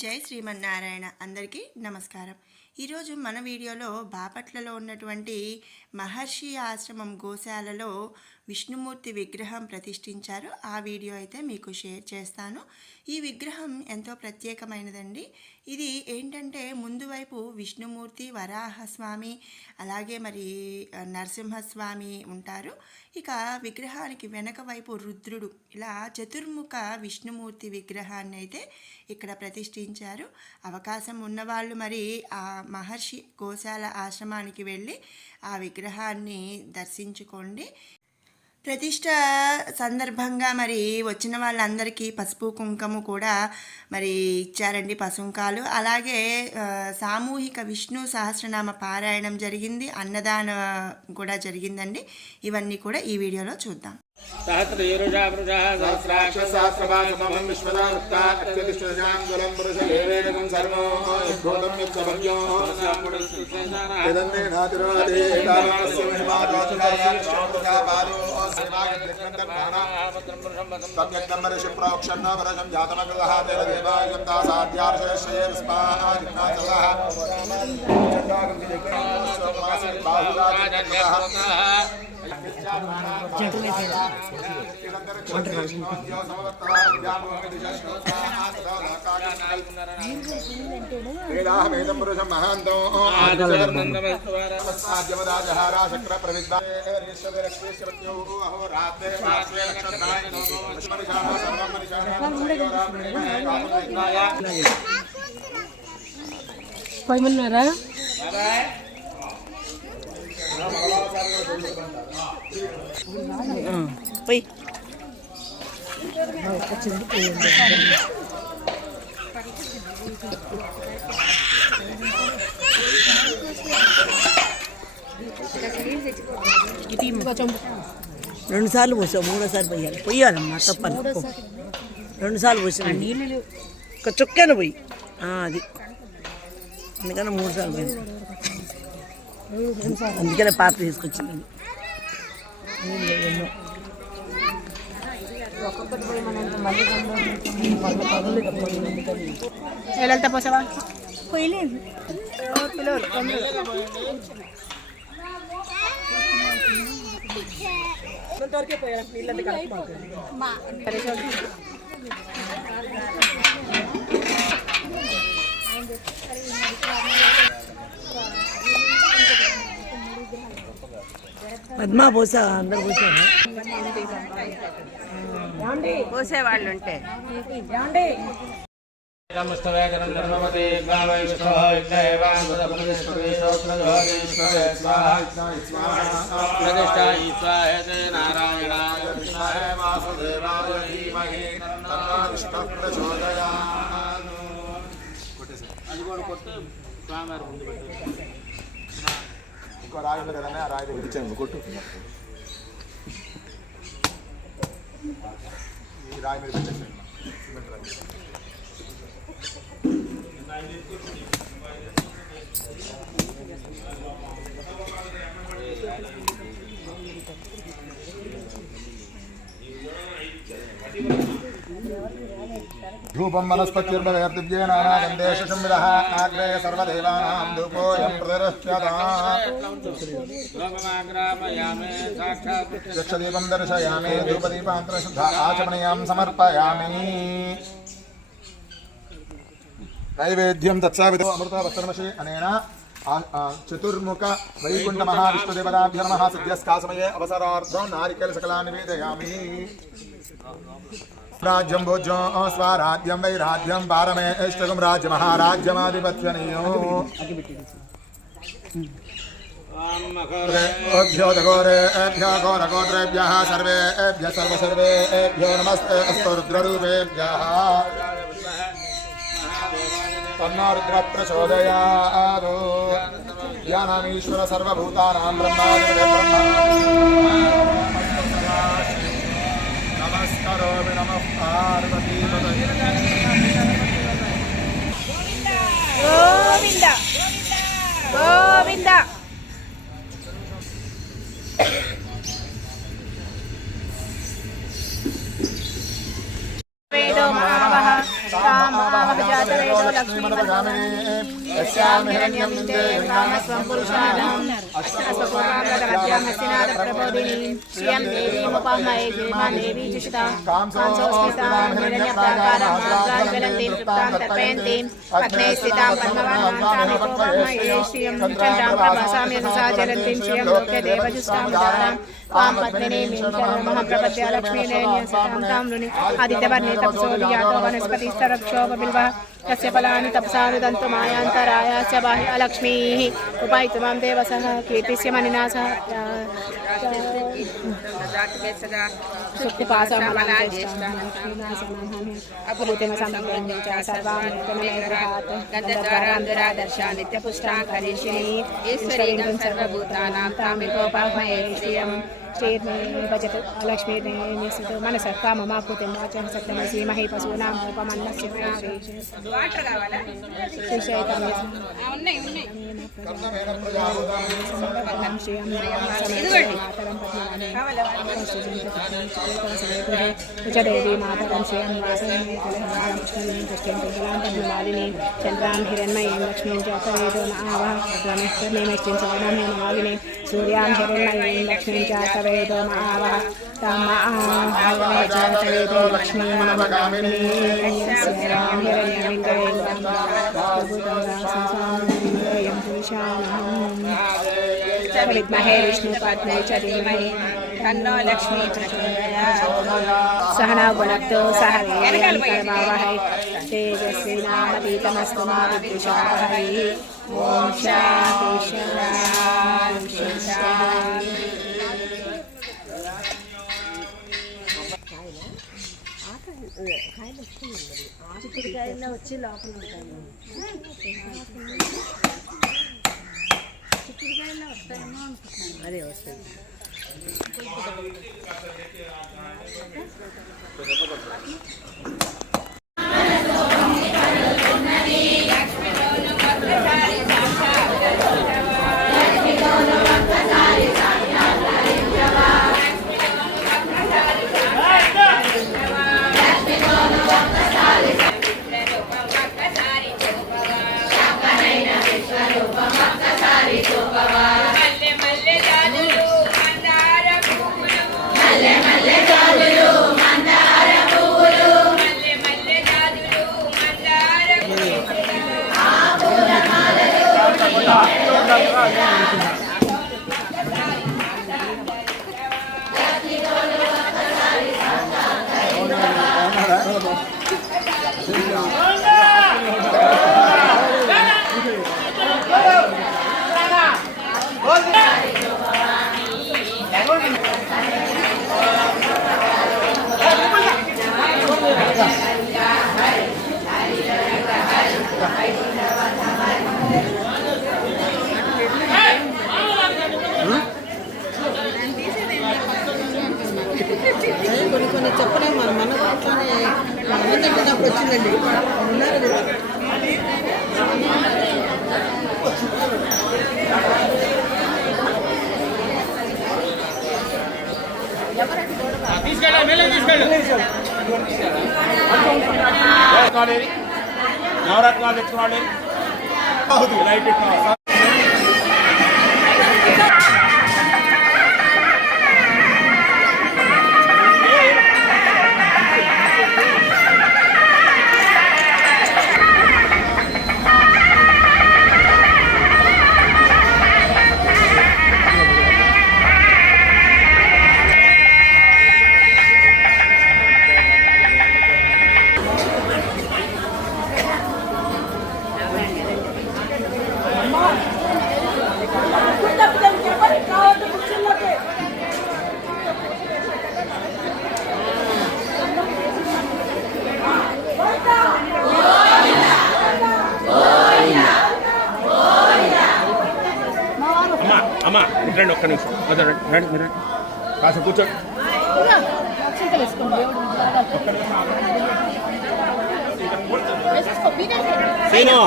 జై శ్రీమన్నారాయణ. అందరికీ నమస్కారం. ఈరోజు మన వీడియోలో బాపట్లలో ఉన్నటువంటి మహర్షి ఆశ్రమం గోశాలలో విష్ణుమూర్తి విగ్రహం ప్రతిష్ఠించారు. ఆ వీడియో అయితే మీకు షేర్ చేస్తాను. ఈ విగ్రహం ఎంతో ప్రత్యేకమైనదండి. ఇది ఏంటంటే ముందు వైపు విష్ణుమూర్తి, వరాహస్వామి, అలాగే మరి నరసింహస్వామి ఉంటారు. ఇక విగ్రహానికి వెనక వైపు రుద్రుడు, ఇలా చతుర్ముఖ విష్ణుమూర్తి విగ్రహాన్ని అయితే ఇక్కడ ప్రతిష్ఠించారు. అవకాశం ఉన్నవాళ్ళు మరి ఆ మహర్షి గోశాల ఆశ్రమానికి వెళ్ళి ఆ విగ్రహాన్ని దర్శించుకోండి. ప్రతిష్ట సందర్భంగా మరి వచ్చిన వాళ్ళందరికీ పసుపు కుంకుమ కూడా మరి ఇచ్చారండి, పసుంకాలు. అలాగే సామూహిక విష్ణు సహస్రనామ పారాయణం జరిగింది, అన్నదానం కూడా జరిగిందండి. ఇవన్నీ కూడా ఈ వీడియోలో చూద్దాం. పోయమన్నారా? పోయి రెండు సార్లు పోసావు, మూడోసారి పోయాలి. పోయాలమ్మా, తప్పని 2 సార్లు పోసాను. నీళ్ళు ఒక చుక్కను పోయి అది అందుకని 3 సార్లు పోయింది. అందుకనే పాత్ర తీసుకొచ్చింది. ఎలా పోసావా? పోయలేదు. పద్మా పోసా, అందరు పోసారు. పోసేవాళ్ళు ఉంటే ఇంకో రాయి ఉంది కదనే, ఆ రాయి దగ్గర ఇచ్చాను కొట్టు. ఈ రాయి మీద పెట్టేసాను. ధూపం వనస్పతిర్భవేర్దివ్యేన నాగందేశంవిదః ఆగ్రేయ సర్వదేవానాం ధూపోయం ప్రదర్శ్యామి దక్షదీపం దర్శయామి ధూపదీపాంతర శుద్ధ ఆచమనీయం సమర్పయామి. నైవేద్యం తత్సావిదో అమృత వస్త్రమశి అనేన చతుర్ముఖ వైకుంఠ మహావిష్ణుదేవతాభ్యో నమః. సిద్ధ్యస్కాసమయే అవసరార్థం నారికేల సకలాన్ని నివేదయామి. రాజ్యం భోజ్యం స్వరాజ్యం వైరాజ్యం పారమేష్టకం రాజ్య మహారాజ్యమాధిపత్యనీయం. ఘోరేభ్యో ఘోరగోత్రేభ్యః సర్వేభ్యः సర్వసర్వేభ్యో నమస్తే అస్తు రుద్రరూపేభ్యः. తన్నో రుద్ర ప్రచోదయాత్. ధ్యానామీశ్వర సర్వభూతానాం బ్రహ్మాది బ్రహ్మ. నమస్కారోమి నమః పార్వతీ పతయే. గోవింద గోవింద. వేదో మహావహ जातवेदो लक्ष्मीमनपगामिनी यस्यां हिरण्यं विन्देयं कामस्वं पुरुषाणाम् अष्टस्वपूर्णां हस्तिनाथप्रबोधिनी श्रियं देवीमुपमये गिरिमां देवी जुषिता कांसोस्मितां हिरण्यप्राकारां मार्गाज्वलन्तीं तृप्तां तर्पयन्तीं पद्मे स्थितां पद्मवानां श्रियं चन्द्रां प्रभासाम्य सा ज्वलन्तीं श्रियं लोके देवजुष्टां उदारां वाम पद्मिनीं शरणमः प्रपद्य लक्ष्मीनेन्यसतां तां मुनि आदित्यवर्णे तपसोऽधिजातो वनस्पतिस्तरक्षोभबिल्वः तस्य फलानि तपसानुदन्तु मायान्तरायास्य बाह्य अलक्ष्मीः उपायितु मां देवसः कीर्तिस्य मनिना सह सर्वभूतानां तामिकोपामये श्रियं भजतु लक्ष्मी मनसः काममाकुतिं वाचः सत्यमसीमहि पशूनां उपमन्नस्य देवी मातरं श्रियं वासमालिनी चन्द्रां हिरण्मयीं लक्ष्मीं जातवेदो महावः रमेश्वरनेमिष्टिं सवर्णमेनमालिनी सूर्यां हिरण्मयीं लक्ष्मीं जातवेदो महावः जातवेदो लक्ष्मीं हिरण्यमिन्द्रयं पुरुषाणं विद्महे विष्णुपत्नी च धीमहि तन्नो लक्ष्मी प्रचोदयात् सहना भुनक्तु सह वीर्यं करवावहै तेजस्विनामतीतमस्तु मा विद्विषावहै ॐ शान्ति शान्ति। చిక్కుడుకాయల్లో వచ్చి లోపల ఉంటాయి చిక్కుడుకాయల్లో వస్తాయేమో అనుకుంటున్నాను అదే వస్తుంది కొన్ని చెప్పలేము మనం మన తింటున్నప్పుడు వచ్చిందండి ఉన్నారు నవరత్నాలు తెచ్చుకోవాలి అమ్మా రండి ఒక్క నిమిషం అదే రండి మీరు కాస్త కూర్చోండి సీను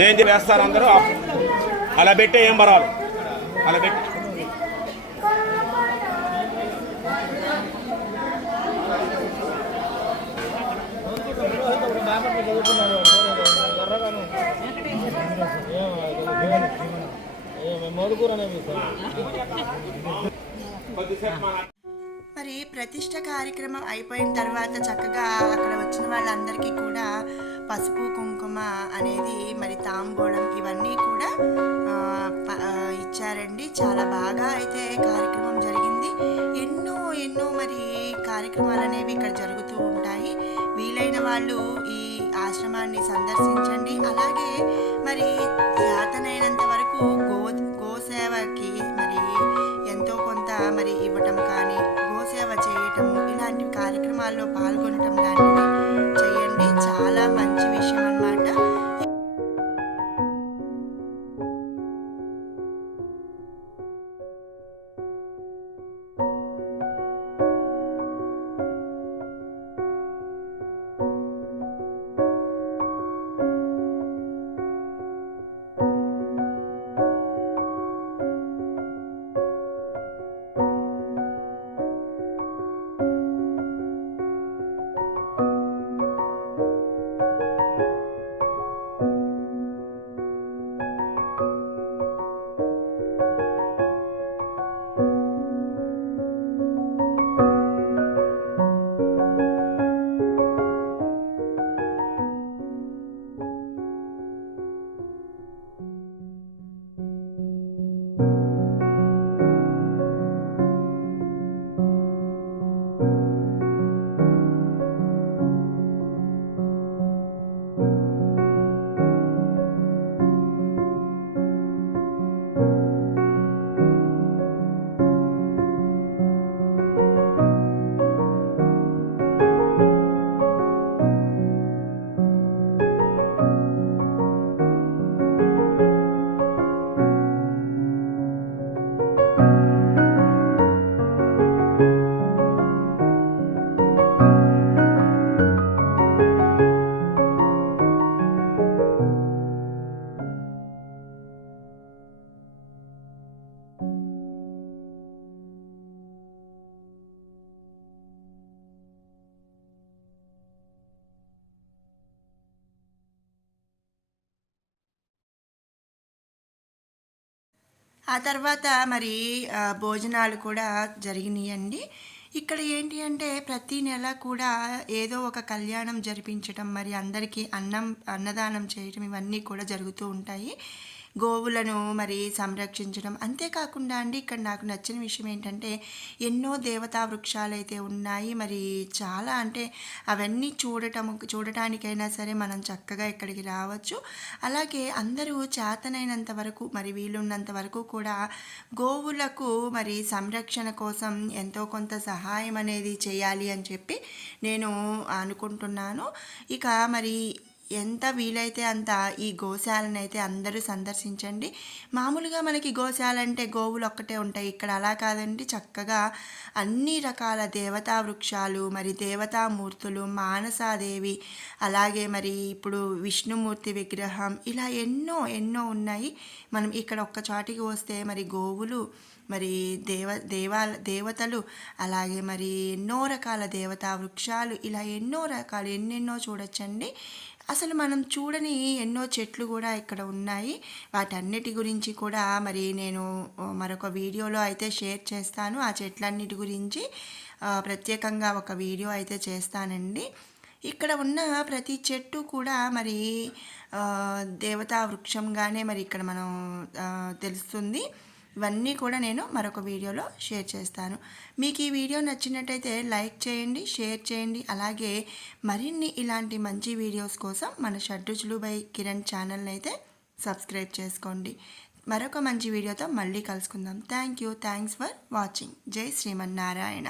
నేను వేస్తాను అందరూ అలా పెట్టే ఏం బరాలు అలా పెట్టి మరి ప్రతిష్ట కార్యక్రమం అయిపోయిన తర్వాత చక్కగా అక్కడ వచ్చిన వాళ్ళందరికీ కూడా పసుపు కుంకుమ అనేది మరి తాంబూలం ఇవన్నీ కూడా ఇచ్చారండి. చాలా బాగా అయితే కార్యక్రమం జరిగింది. ఎన్నో ఎన్నో మరి కార్యక్రమాలు అనేవి ఇక్కడ జరుగుతూ ఉంటాయి. వీలైన వాళ్ళు ఈ ఆశ్రమాన్ని సందర్శించండి. అలాగే మరి చేతనైనంత వరకు గోసేవకి మరి ఎంతో కొంత మరి ఇవ్వటం కానీ గోసేవ చేయటం ఇలాంటి కార్యక్రమాల్లో పాల్గొనటం లాంటివి చేయండి. చాలా మంచి విషయం అన్నమాట. ఆ తర్వాత మరి భోజనాలు కూడా జరిగినాయండి. ఇక్కడ ఏంటి అంటే ప్రతి నెల కూడా ఏదో ఒక కళ్యాణం జరిపించటం, మరి అందరికీ అన్నదానం చేయటం ఇవన్నీ కూడా జరుగుతూ ఉంటాయి. గోవులను మరి సంరక్షించడం అంతేకాకుండా అండి ఇక్కడ నాకు నచ్చిన విషయం ఏంటంటే ఎన్నో దేవతా వృక్షాలు అయితే ఉన్నాయి. మరి చాలా అంటే అవన్నీ చూడటానికైనా సరే మనం చక్కగా ఇక్కడికి రావచ్చు. అలాగే అందరూ చేతనైనంత వరకు మరి వీలున్నంత వరకు కూడా గోవులకు మరి సంరక్షణ కోసం ఎంతో కొంత సహాయం అనేది చేయాలి అని చెప్పి నేను అనుకుంటున్నాను. ఇక మరి ఎంత వీలైతే అంత ఈ గోశాలను అయితే అందరూ సందర్శించండి. మామూలుగా మనకి గోశాల అంటే గోవులు ఒక్కటే ఉంటాయి. ఇక్కడ అలా కాదండి, చక్కగా అన్ని రకాల దేవతా వృక్షాలు, మరి దేవతామూర్తులు, మానసాదేవి, అలాగే మరి ఇప్పుడు విష్ణుమూర్తి విగ్రహం, ఇలా ఎన్నో ఎన్నో ఉన్నాయి. మనం ఇక్కడ ఒక్క చాటికి వస్తే మరి గోవులు, మరి దేవతలు, అలాగే మరి ఎన్నో రకాల దేవతా వృక్షాలు, ఇలా ఎన్నో రకాలు ఎన్నెన్నో చూడొచ్చండి. అసలు మనం చూడని ఎన్నో చెట్లు కూడా ఇక్కడ ఉన్నాయి. వాటన్నిటి గురించి కూడా మరి నేను మరొక వీడియోలో అయితే షేర్ చేస్తాను. ఆ చెట్లన్నిటి గురించి ప్రత్యేకంగా ఒక వీడియో అయితే చేస్తానండి. ఇక్కడ ఉన్న ప్రతి చెట్టు కూడా మరి దేవతా వృక్షంగానే మరి ఇక్కడ మనం తెలుస్తుంది. ఇవన్నీ కూడా నేను మరొక వీడియోలో షేర్ చేస్తాను. మీకు ఈ వీడియో నచ్చినట్టయితే లైక్ చేయండి, షేర్ చేయండి. అలాగే మరిన్ని ఇలాంటి మంచి వీడియోస్ కోసం మన షడ్రుచులు బై కిరణ్ ఛానల్ని అయితే సబ్స్క్రైబ్ చేసుకోండి. మరొక మంచి వీడియోతో మళ్ళీ కలుసుకుందాం. Thanks for watching. జై శ్రీమన్నారాయణ.